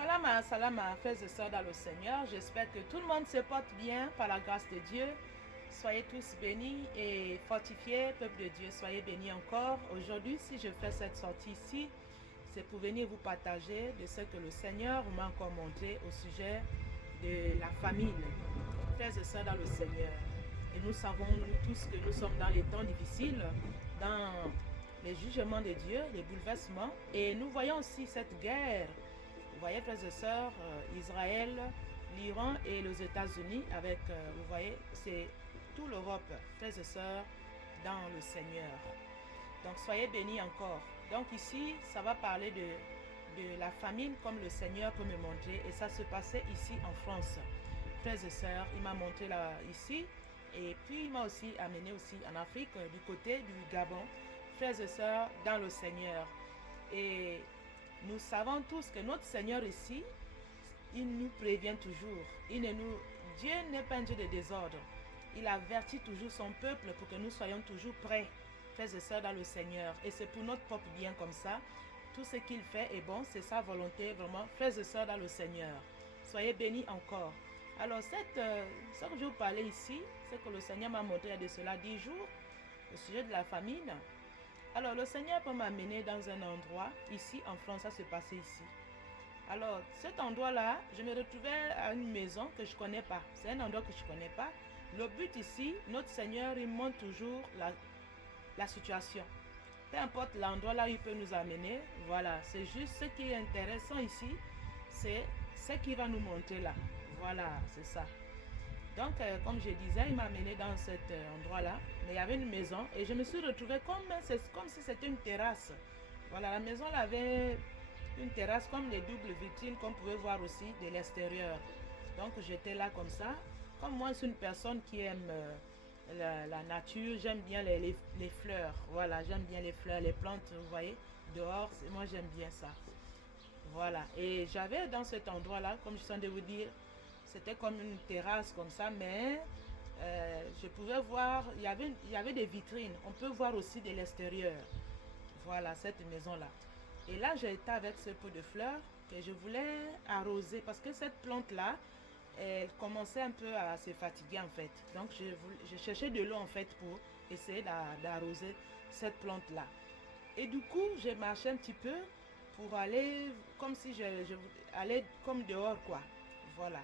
Salama, frères et sœurs dans le Seigneur. J'espère que tout le monde se porte bien par la grâce de Dieu. Soyez tous bénis et fortifiés, peuple de Dieu. Soyez bénis encore. Aujourd'hui, si je fais cette sortie ici, c'est pour venir vous partager de ce que le Seigneur m'a encore montré au sujet de la famine. Frères et sœurs dans le Seigneur. Et nous savons nous tous que nous sommes dans les temps difficiles, dans les jugements de Dieu, les bouleversements. Et nous voyons aussi cette guerre. Vous voyez, frères et sœurs, Israël, l'Iran et les États-Unis avec, vous voyez, c'est toute l'Europe, frères et sœurs, dans le Seigneur. Donc, soyez bénis encore. Donc, ici, ça va parler de la famine comme le Seigneur peut me montrer. Et ça se passait ici en France. Frères et sœurs, il m'a montré là, ici. Et puis, il m'a aussi amené aussi en Afrique, du côté du Gabon. Frères et sœurs, dans le Seigneur. Et nous savons tous que notre Seigneur ici, il nous prévient toujours. Dieu n'est pas un Dieu de désordre. Il avertit toujours son peuple pour que nous soyons toujours prêts, frères et sœurs, dans le Seigneur. Et c'est pour notre propre bien comme ça. Tout ce qu'il fait est bon, c'est sa volonté, vraiment, frères et sœurs, dans le Seigneur. Soyez bénis encore. Alors, ce que je vous parlais ici, c'est que le Seigneur m'a montré il y a de cela 10 jours, au sujet de la famine. Alors, le Seigneur peut m'amener dans un endroit, ici en France, ça se passait ici. Alors, cet endroit-là, je me retrouvais à une maison que je ne connais pas. C'est un endroit que je ne connais pas. Le but ici, notre Seigneur, il montre toujours la situation. Peu importe l'endroit là où il peut nous amener, voilà, c'est juste ce qui est intéressant ici, c'est ce qu'il va nous montrer là. Voilà, c'est ça. Donc, comme je disais, il m'a amené dans cet endroit-là. Mais il y avait une maison et je me suis retrouvée comme si c'était une terrasse. Voilà, la maison là avait une terrasse comme les doubles vitrines qu'on pouvait voir aussi de l'extérieur. Donc, j'étais là comme ça. Comme moi, je suis une personne qui aime la nature, j'aime bien les fleurs. Voilà, j'aime bien les fleurs, les plantes, vous voyez, dehors. Moi, j'aime bien ça. Voilà, et j'avais dans cet endroit-là, comme je viens de vous dire, c'était comme une terrasse comme ça, mais je pouvais voir, il y avait des vitrines. On peut voir aussi de l'extérieur. Voilà, cette maison-là. Et là, j'étais avec ce pot de fleurs que je voulais arroser parce que cette plante-là, elle commençait un peu à se fatiguer en fait. Donc, je cherchais de l'eau en fait pour essayer d'arroser cette plante-là. Et du coup, j'ai marché un petit peu pour aller comme si je allais comme dehors quoi. Voilà.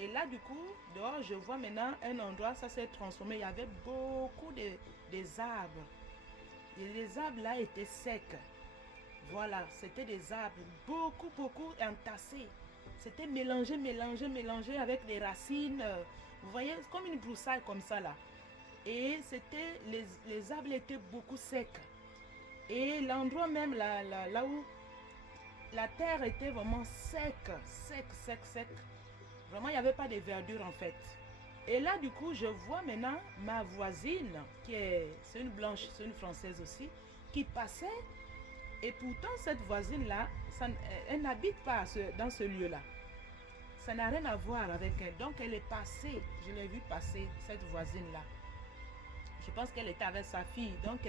Et là, du coup, dehors, je vois maintenant un endroit, ça s'est transformé. Il y avait beaucoup des arbres. Et les arbres là étaient secs. Voilà, c'était des arbres, beaucoup entassés. C'était mélangé avec les racines. Vous voyez, comme une broussaille comme ça là. Et les arbres étaient beaucoup secs. Et l'endroit même là où la terre était vraiment sec. Vraiment, il n'y avait pas de verdure en fait. Et là, du coup, je vois maintenant ma voisine, c'est une blanche, c'est une française aussi, qui passait. Et pourtant, cette voisine-là, elle n'habite pas dans ce lieu-là. Ça n'a rien à voir avec elle. Donc, elle est passée. Je l'ai vue passer, cette voisine-là. Je pense qu'elle était avec sa fille. Donc,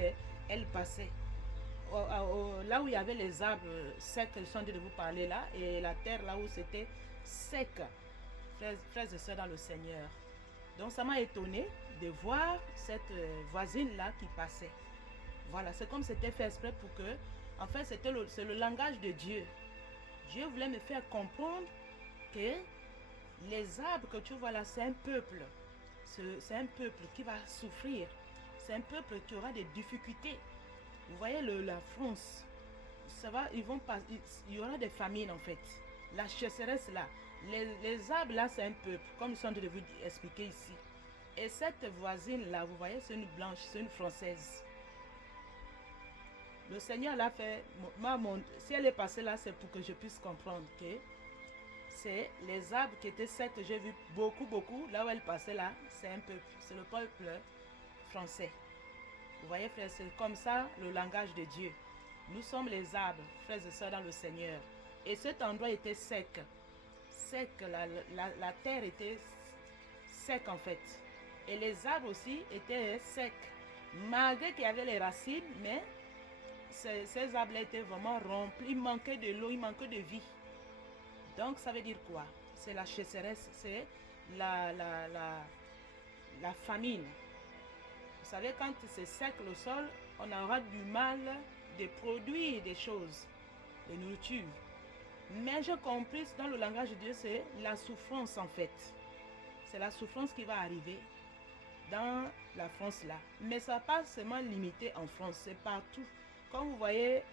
elle passait. Là où il y avait les arbres secs, je suis en train de vous parler là, et la terre là où c'était sec. Frères et sœurs dans le Seigneur. Donc, ça m'a étonné de voir cette voisine-là qui passait. Voilà, c'est comme c'était fait exprès pour que, en fait, c'est le langage de Dieu. Dieu voulait me faire comprendre que les arbres que tu vois là, c'est un peuple. C'est un peuple qui va souffrir. C'est un peuple qui aura des difficultés. Vous voyez la France, ça va, il y aura des famines en fait. La chasseresse là, les arbres là, c'est un peuple, comme je suis en train de vous expliquer ici. Et cette voisine là, vous voyez, c'est une blanche, c'est une française. Le Seigneur l'a fait, si elle est passée là, c'est pour que je puisse comprendre que c'est les arbres qui étaient secs que j'ai vu beaucoup, là où elle passait là, c'est un peuple, c'est le peuple français. Vous voyez, frères, c'est comme ça le langage de Dieu. Nous sommes les arbres, frères et sœurs, dans le Seigneur. Et cet endroit était sec. Sec, la terre était sec en fait. Et les arbres aussi étaient secs. Malgré qu'il y avait les racines, mais ces arbres étaient vraiment remplis. Il manquait de l'eau, il manquait de vie. Donc, ça veut dire quoi? C'est la sécheresse, c'est la, la, la, la famine. Vous savez, quand c'est sec le sol, on aura du mal de produire des choses, de nourriture. Mais j'ai compris, dans le langage de Dieu, c'est la souffrance en fait. C'est la souffrance qui va arriver dans la France là. Mais ça n'est pas seulement limité en France, c'est partout. Comme vous voyez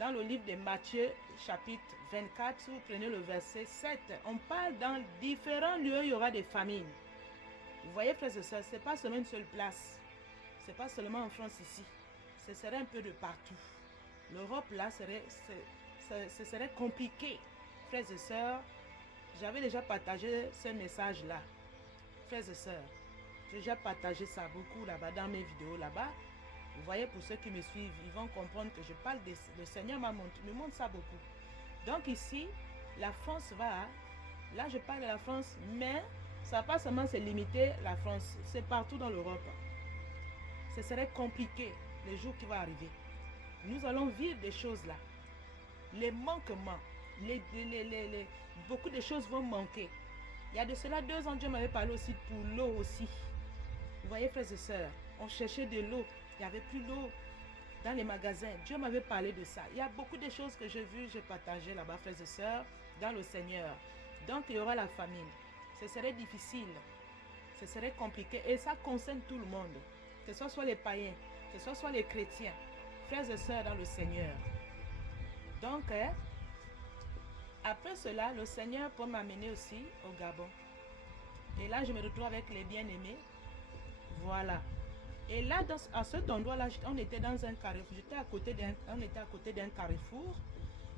dans le livre de Matthieu, chapitre 24, si vous prenez le verset 7, on parle dans différents lieux, il y aura des famines. Vous voyez, frères et sœurs, ce n'est pas seulement une seule place. Ce n'est pas seulement en France ici. Ce serait un peu de partout. L'Europe là, ce serait compliqué. Frères et sœurs, j'avais déjà partagé ce message-là. Frères et sœurs, j'ai déjà partagé ça beaucoup là-bas, dans mes vidéos là-bas. Vous voyez, pour ceux qui me suivent, ils vont comprendre que je parle de... Le Seigneur me montre ça beaucoup. Donc ici, la France va... Là, je parle de la France, mais ça va pas seulement se limiter la France. C'est partout dans l'Europe. Ce serait compliqué les jours qui vont arriver. Nous allons vivre des choses là. Les manquements, beaucoup de choses vont manquer. Il y a de cela 2 ans, Dieu m'avait parlé aussi pour l'eau aussi. Vous voyez, frères et sœurs, on cherchait de l'eau. Il n'y avait plus d'eau dans les magasins. Dieu m'avait parlé de ça. Il y a beaucoup de choses que j'ai vues, j'ai partagées là-bas, frères et sœurs, dans le Seigneur. Donc, il y aura la famine. Ce serait difficile. Ce serait compliqué. Et ça concerne tout le monde. Que ce soit les païens, que ce soit les chrétiens. Frères et sœurs dans le Seigneur. Donc, après cela, le Seigneur peut m'amener aussi au Gabon. Et là, je me retrouve avec les bien-aimés. Voilà. Et là, à cet endroit-là, on était dans un carrefour. On était à côté d'un carrefour.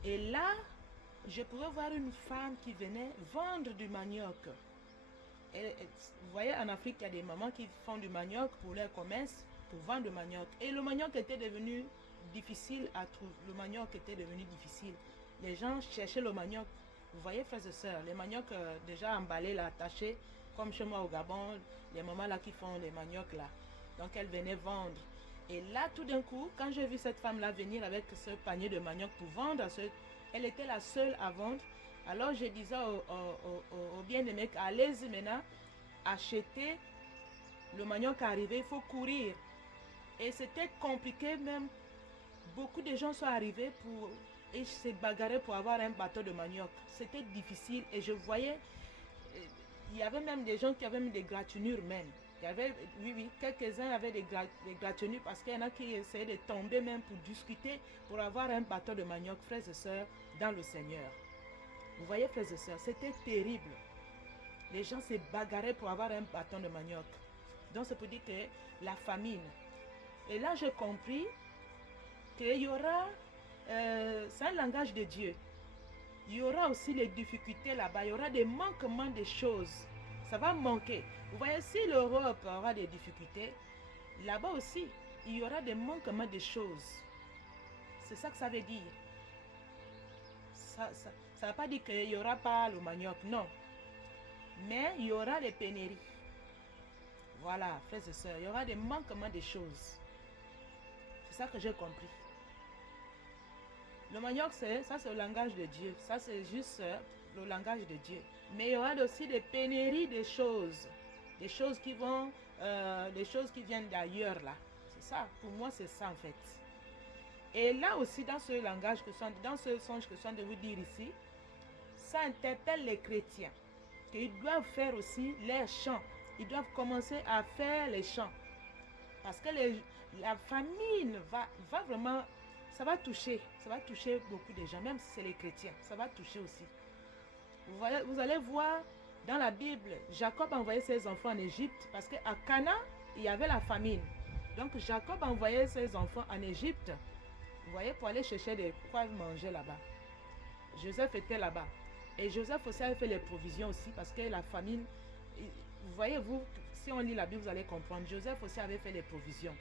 Et là, je pouvais voir une femme qui venait vendre du manioc. Et, vous voyez, en Afrique, il y a des mamans qui font du manioc pour leur commerce, pour vendre du manioc. Et le manioc était devenu difficile à trouver. Le manioc était devenu difficile. Les gens cherchaient le manioc. Vous voyez, frères et sœurs, les maniocs déjà emballés, là, attachés, comme chez moi au Gabon, les mamans là qui font les maniocs là. Donc elle venait vendre. Et là, tout d'un coup, quand j'ai vu cette femme là venir avec ce panier de manioc pour vendre, elle était la seule à vendre. Alors je disais au bien-aimé, allez-y maintenant, achetez le manioc arrivé, il faut courir. Et c'était compliqué même. Beaucoup de gens sont arrivés et se bagarraient pour avoir un bateau de manioc. C'était difficile et je voyais, il y avait même des gens qui avaient mis des gratinures même. Il y avait, oui, quelques-uns avaient des gratinures parce qu'il y en a qui essayaient de tomber même pour discuter, pour avoir un bateau de manioc, frères et sœurs, dans le Seigneur. Vous voyez, frères et sœurs, c'était terrible. Les gens se bagarraient pour avoir un bâton de manioc. Donc c'est pour dire que la famine. Et là, j'ai compris qu'il y aura, c'est un langage de Dieu. Il y aura aussi les difficultés là-bas. Il y aura des manquements de choses. Ça va manquer. Vous voyez, si l'Europe aura des difficultés, là-bas aussi, il y aura des manquements de choses. C'est ça que ça veut dire. Ça ne veut pas dire qu'il n'y aura pas le manioc, non. Mais il y aura les pénuries. Voilà, frères et sœurs, il y aura des manquements de choses. C'est ça que j'ai compris. Le manioc, ça c'est le langage de Dieu. Ça c'est juste le langage de Dieu. Mais il y aura aussi des pénuries de choses. Des choses qui viennent d'ailleurs là. C'est ça, pour moi c'est ça en fait. Et là aussi dans ce langage, dans ce songe que je viens de vous dire ici, ça interpelle les chrétiens. Qu'ils doivent faire aussi les chants. Ils doivent commencer à faire les chants. Parce que la famine va vraiment, ça va toucher beaucoup de gens, même si c'est les chrétiens, ça va toucher aussi. Vous allez voir dans la Bible, Jacob a envoyé ses enfants en Égypte parce qu'à Canaan, il y avait la famine. Donc Jacob a envoyé ses enfants en Égypte, vous voyez, pour aller chercher de quoi manger là-bas. Joseph était là-bas. Et Joseph aussi avait fait les provisions aussi parce que la famine, vous voyez, si on lit la Bible, vous allez comprendre. Joseph aussi avait fait les provisions.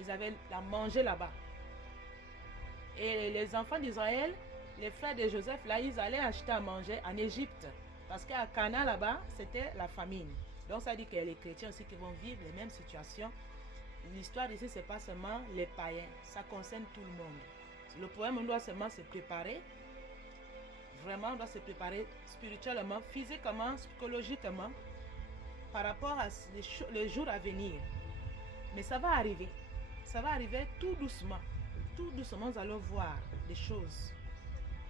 Ils avaient à manger là-bas. Et les enfants d'Israël, les frères de Joseph, là, ils allaient acheter à manger en Égypte. Parce qu'à Canaan, là-bas, c'était la famine. Donc, ça dit que les chrétiens aussi qui vont vivre les mêmes situations. L'histoire ici, ce n'est pas seulement les païens. Ça concerne tout le monde. Le problème, on doit seulement se préparer. Vraiment, on doit se préparer spirituellement, physiquement, psychologiquement, par rapport à les jours à venir. Mais ça va arriver. Ça va arriver tout doucement. Tout doucement, nous allons voir des choses.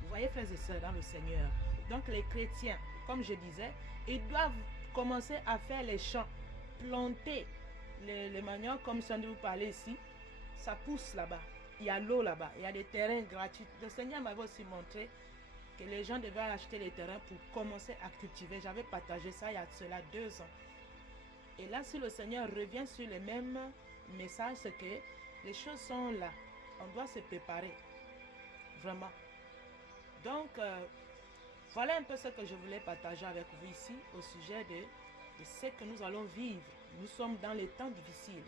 Vous voyez, frères et sœurs, dans le Seigneur. Donc, les chrétiens, comme je disais, ils doivent commencer à faire les champs, planter les maniocs, comme je viens de vous parler ici. Ça pousse là-bas. Il y a l'eau là-bas. Il y a des terrains gratuits. Le Seigneur m'avait aussi montré que les gens devaient acheter les terrains pour commencer à cultiver. J'avais partagé ça il y a cela 2 ans. Et là, si le Seigneur revient sur les mêmes messages, c'est que les choses sont là. On doit se préparer. Vraiment. Donc, voilà un peu ce que je voulais partager avec vous ici au sujet de ce que nous allons vivre. Nous sommes dans les temps difficiles.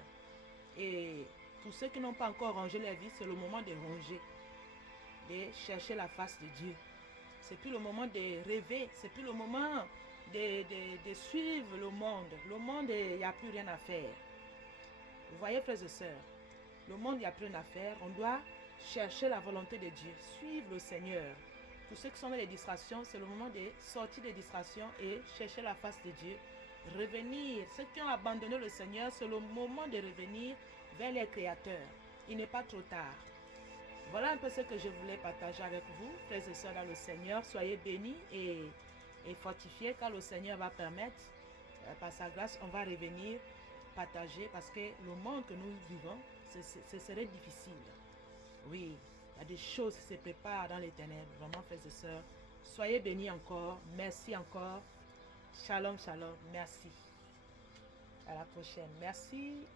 Et pour ceux qui n'ont pas encore rangé leur vie, c'est le moment de ranger, de chercher la face de Dieu. C'est plus le moment de rêver, c'est plus le moment de suivre le monde. Le monde, il n'y a plus rien à faire. Vous voyez, frères et sœurs, le monde, il n'y a plus rien à faire. On doit chercher la volonté de Dieu, suivre le Seigneur. Pour ceux qui sont dans les distractions, c'est le moment de sortir des distractions et chercher la face de Dieu. Revenir. Ceux qui ont abandonné le Seigneur, c'est le moment de revenir vers les créateurs. Il n'est pas trop tard. Voilà un peu ce que je voulais partager avec vous, frères et sœurs dans le Seigneur. Soyez bénis et fortifiés, car le Seigneur va permettre, par sa grâce, on va revenir partager, parce que le monde que nous vivons, ce serait difficile. Oui, il y a des choses qui se préparent dans les ténèbres. Vraiment, frères et sœurs, soyez bénis encore. Merci encore. Shalom, shalom. Merci. À la prochaine. Merci.